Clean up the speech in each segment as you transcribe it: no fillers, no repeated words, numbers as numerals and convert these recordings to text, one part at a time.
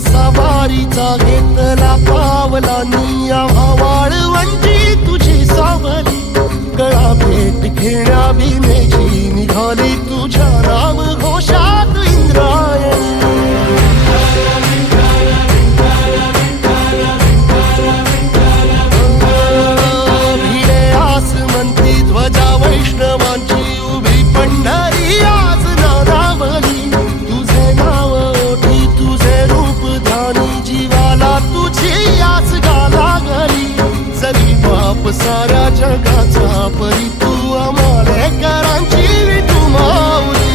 सवारीचा घेतला पावला निया वाळवंटी तुझी सावली गळा भेट घेण्या भीमेची निघाली तुझ्या राम घोषात इंद्रायणी भिडे आसमंती ध्वजा वैष्णवांची उभी पंढरी आज नादावली तुझे नाव ओठी तुझे रूप ध्यानी जीवाला तुझी आस गाला गली जरी बाप साऱ्या जगाचा परी तू अमालेकरांची विठू माऊली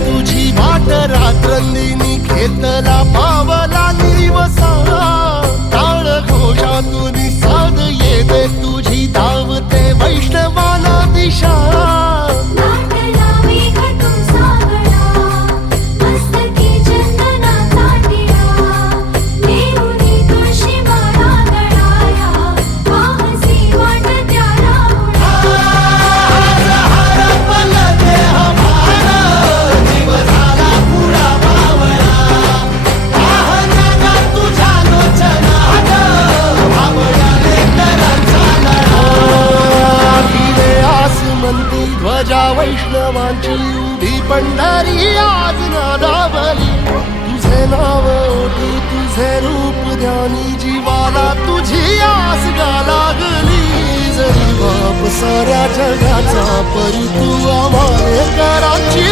तुझी वाट रात्रंदिनी घेतला पावला निवसा टाळ घोषातून साध येते तुझी धावते वैष्णवाला दिशा ध्वजा वैष्णवांची उभी पंढरी आज नादावली तुझे नाव ओठी तुझे रूप ध्यानी जीवाला तुझी आस गाला गली जरी बाप साऱ्या जगाचा परी तू आम्हालेकरांची